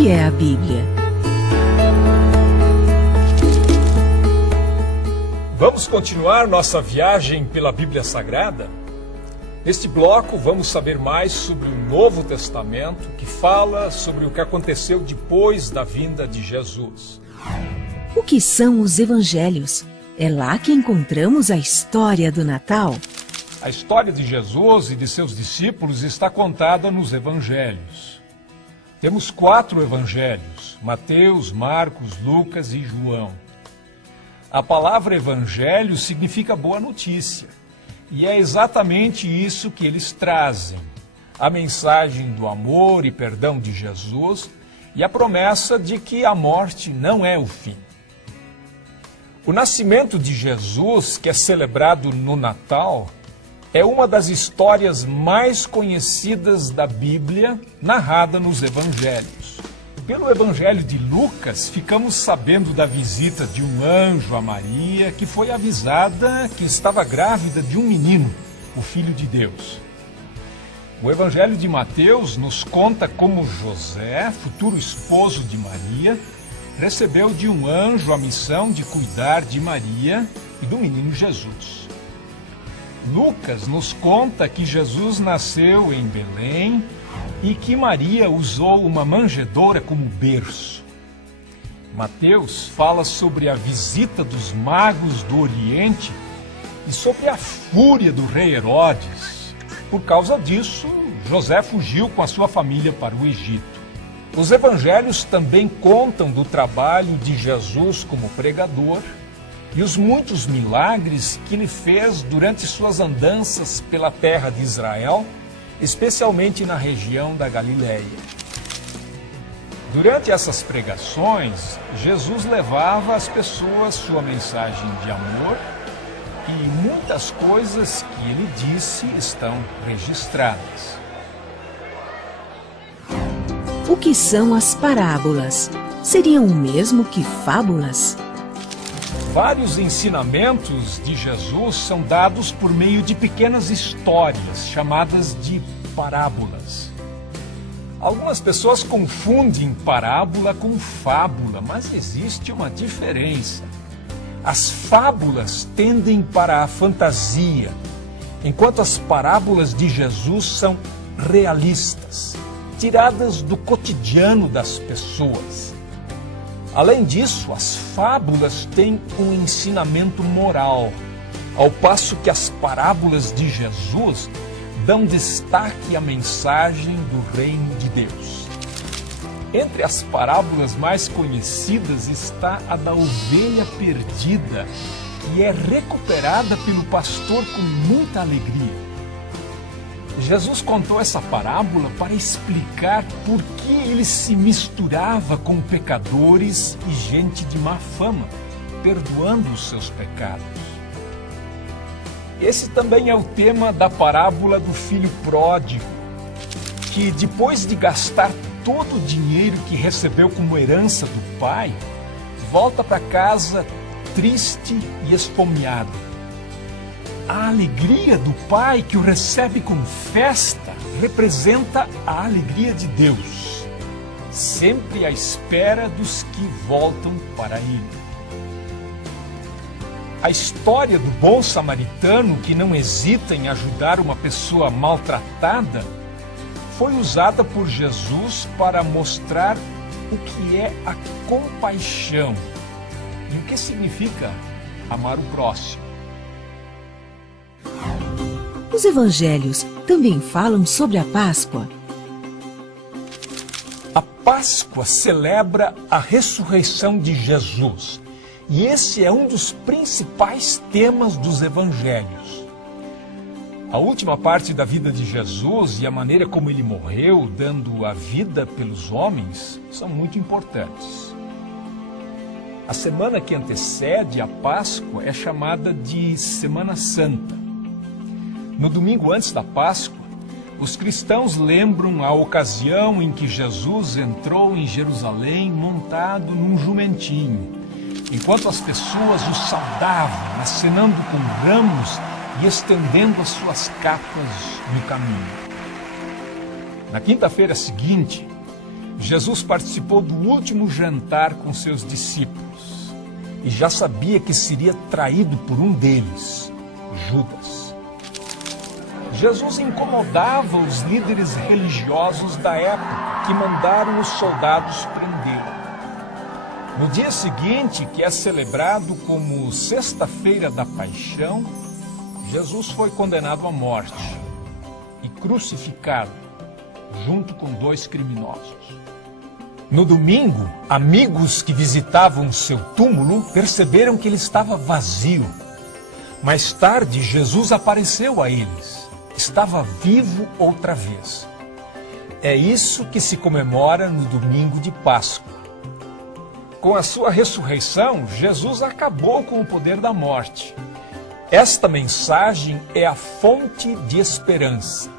que é a Bíblia? Vamos continuar nossa viagem pela Bíblia Sagrada? Neste bloco, vamos saber mais sobre o Novo Testamento, que fala sobre o que aconteceu depois da vinda de Jesus. O que são os Evangelhos? É lá que encontramos a história do Natal. A história de Jesus e de seus discípulos está contada nos Evangelhos. Temos 4 Evangelhos: Mateus, Marcos, Lucas e João. A palavra Evangelho significa boa notícia. E é exatamente isso que eles trazem: a mensagem do amor e perdão de Jesus e a promessa de que a morte não é o fim. O nascimento de Jesus, que é celebrado no Natal, é uma das histórias mais conhecidas da Bíblia, narrada nos Evangelhos. Pelo Evangelho de Lucas, ficamos sabendo da visita de um anjo a Maria, que foi avisada que estava grávida de um menino, o Filho de Deus. O Evangelho de Mateus nos conta como José, futuro esposo de Maria, recebeu de um anjo a missão de cuidar de Maria e do menino Jesus. Lucas nos conta que Jesus nasceu em Belém e que Maria usou uma manjedoura como berço. Mateus fala sobre a visita dos magos do Oriente e sobre a fúria do rei Herodes. Por causa disso, José fugiu com a sua família para o Egito. Os evangelhos também contam do trabalho de Jesus como pregador e os muitos milagres que ele fez durante suas andanças pela terra de Israel, especialmente na região da Galileia. Durante essas pregações, Jesus levava às pessoas sua mensagem de amor e muitas coisas que ele disse estão registradas. O que são as parábolas? Seriam o mesmo que fábulas? Vários ensinamentos de Jesus são dados por meio de pequenas histórias, chamadas de parábolas. Algumas pessoas confundem parábola com fábula, mas existe uma diferença. As fábulas tendem para a fantasia, enquanto as parábolas de Jesus são realistas, tiradas do cotidiano das pessoas. Além disso, as fábulas têm um ensinamento moral, ao passo que as parábolas de Jesus dão destaque à mensagem do reino de Deus. Entre as parábolas mais conhecidas está a da ovelha perdida, que é recuperada pelo pastor com muita alegria. Jesus contou essa parábola para explicar por que ele se misturava com pecadores e gente de má fama, perdoando os seus pecados. Esse também é o tema da parábola do filho pródigo, que depois de gastar todo o dinheiro que recebeu como herança do pai, volta para casa triste e esfomeado. A alegria do pai que o recebe com festa representa a alegria de Deus, sempre à espera dos que voltam para ele. A história do bom samaritano que não hesita em ajudar uma pessoa maltratada foi usada por Jesus para mostrar o que é a compaixão e o que significa amar o próximo. Os evangelhos também falam sobre a Páscoa. A Páscoa celebra a ressurreição de Jesus, e esse é um dos principais temas dos evangelhos. A última parte da vida de Jesus e a maneira como ele morreu, dando a vida pelos homens, são muito importantes. A semana que antecede a Páscoa é chamada de Semana Santa. No domingo antes da Páscoa, os cristãos lembram a ocasião em que Jesus entrou em Jerusalém montado num jumentinho, enquanto as pessoas o saudavam, acenando com ramos e estendendo as suas capas no caminho. Na quinta-feira seguinte, Jesus participou do último jantar com seus discípulos e já sabia que seria traído por um deles, Judas. Jesus incomodava os líderes religiosos da época, que mandaram os soldados prendê-lo. No dia seguinte, que é celebrado como Sexta-feira da Paixão, Jesus foi condenado à morte e crucificado, junto com 2 criminosos. No domingo, amigos que visitavam seu túmulo perceberam que ele estava vazio. Mais tarde, Jesus apareceu a eles. Estava vivo outra vez. É isso que se comemora no domingo de Páscoa. Com a sua ressurreição, Jesus acabou com o poder da morte. Esta mensagem é a fonte de esperança,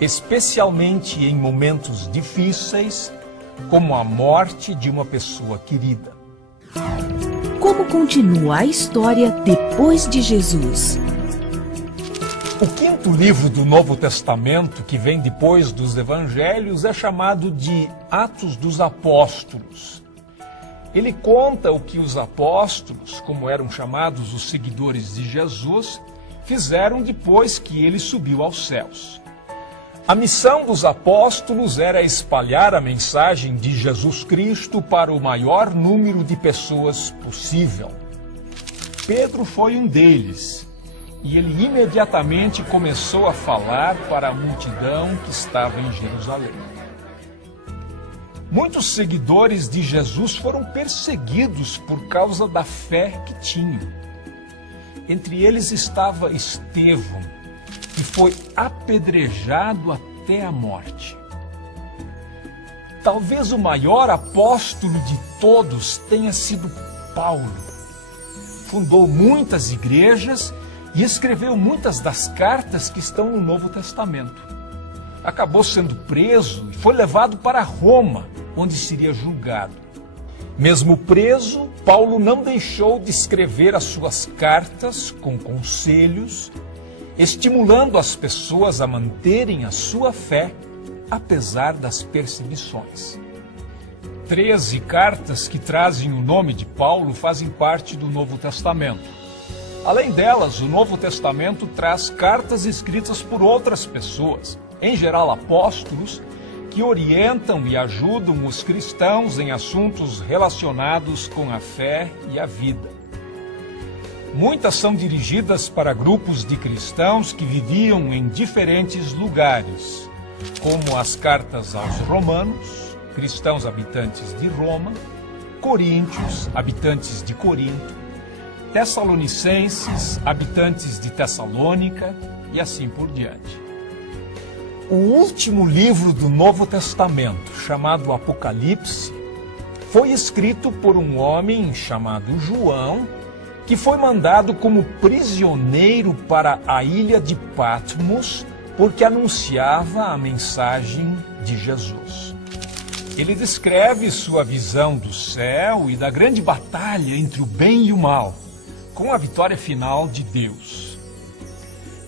especialmente em momentos difíceis, como a morte de uma pessoa querida. Como continua a história depois de Jesus? O 5º livro do Novo Testamento, que vem depois dos Evangelhos, é chamado de Atos dos Apóstolos. Ele conta o que os apóstolos, como eram chamados os seguidores de Jesus, fizeram depois que ele subiu aos céus. A missão dos apóstolos era espalhar a mensagem de Jesus Cristo para o maior número de pessoas possível. Pedro foi um deles, e ele imediatamente começou a falar para a multidão que estava em Jerusalém. Muitos seguidores de Jesus foram perseguidos por causa da fé que tinham. Entre eles estava Estevão, que foi apedrejado até a morte. Talvez o maior apóstolo de todos tenha sido Paulo. Fundou muitas igrejas e escreveu muitas das cartas que estão no Novo Testamento. Acabou sendo preso e foi levado para Roma, onde seria julgado. Mesmo preso, Paulo não deixou de escrever as suas cartas com conselhos, estimulando as pessoas a manterem a sua fé, apesar das perseguições. 13 cartas que trazem o nome de Paulo fazem parte do Novo Testamento. Além delas, o Novo Testamento traz cartas escritas por outras pessoas, em geral apóstolos, que orientam e ajudam os cristãos em assuntos relacionados com a fé e a vida. Muitas são dirigidas para grupos de cristãos que viviam em diferentes lugares, como as cartas aos Romanos, cristãos habitantes de Roma, Coríntios, habitantes de Corinto, Tessalonicenses, habitantes de Tessalônica e assim por diante. O último livro do Novo Testamento, chamado Apocalipse, foi escrito por um homem chamado João, que foi mandado como prisioneiro para a ilha de Patmos, porque anunciava a mensagem de Jesus. Ele descreve sua visão do céu e da grande batalha entre o bem e o mal, com a vitória final de Deus.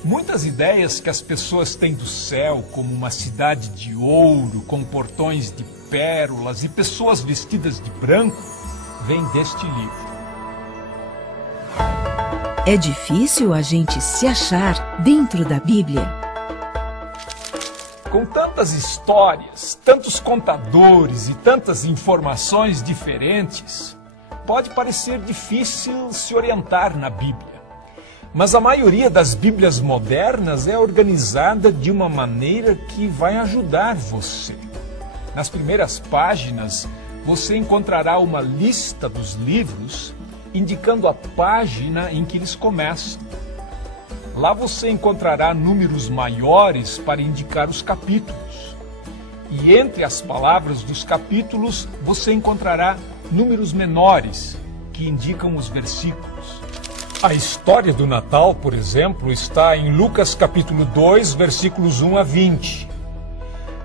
Muitas ideias que as pessoas têm do céu, como uma cidade de ouro, com portões de pérolas e pessoas vestidas de branco, vêm deste livro. É difícil a gente se achar dentro da Bíblia. Com tantas histórias, tantos contadores e tantas informações diferentes, pode parecer difícil se orientar na Bíblia. Mas a maioria das Bíblias modernas é organizada de uma maneira que vai ajudar você. Nas primeiras páginas, você encontrará uma lista dos livros, indicando a página em que eles começam. Lá você encontrará números maiores para indicar os capítulos. E entre as palavras dos capítulos, você encontrará números menores, que indicam os versículos. A história do Natal, por exemplo, está em Lucas capítulo 2, versículos 1 a 20.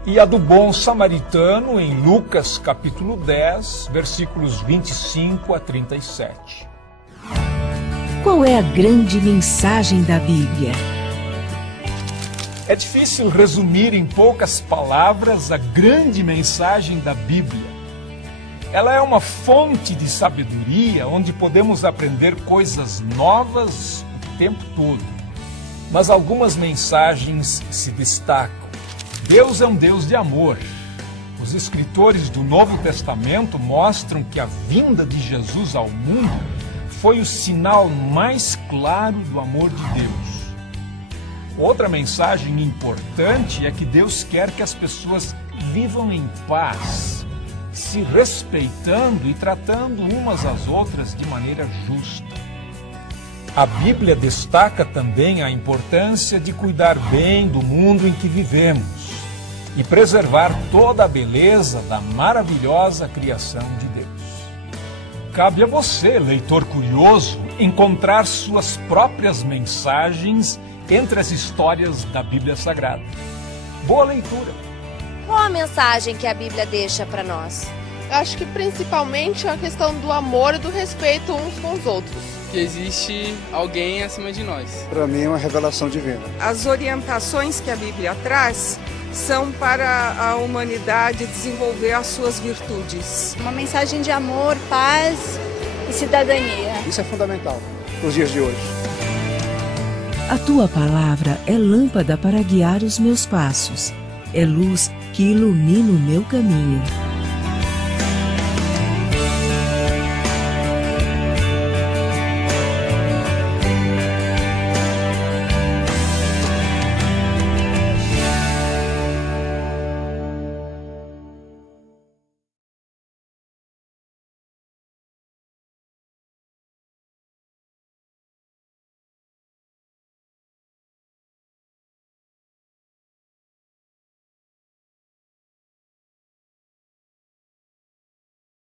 E a do bom samaritano em Lucas capítulo 10, versículos 25 a 37. Qual é a grande mensagem da Bíblia? É difícil resumir em poucas palavras a grande mensagem da Bíblia. Ela é uma fonte de sabedoria onde podemos aprender coisas novas o tempo todo. Mas algumas mensagens se destacam. Deus é um Deus de amor. Os escritores do Novo Testamento mostram que a vinda de Jesus ao mundo foi o sinal mais claro do amor de Deus. Outra mensagem importante é que Deus quer que as pessoas vivam em paz, se respeitando e tratando umas às outras de maneira justa. A Bíblia destaca também a importância de cuidar bem do mundo em que vivemos e preservar toda a beleza da maravilhosa criação de Deus. Cabe a você, leitor curioso, encontrar suas próprias mensagens entre as histórias da Bíblia Sagrada. Boa leitura! Qual a mensagem que a Bíblia deixa para nós? Acho que principalmente a questão do amor e do respeito uns com os outros. Que existe alguém acima de nós. Para mim é uma revelação divina. As orientações que a Bíblia traz são para a humanidade desenvolver as suas virtudes. Uma mensagem de amor, paz e cidadania. Isso é fundamental para os dias de hoje. A tua palavra é lâmpada para guiar os meus passos, é luz que ilumina o meu caminho.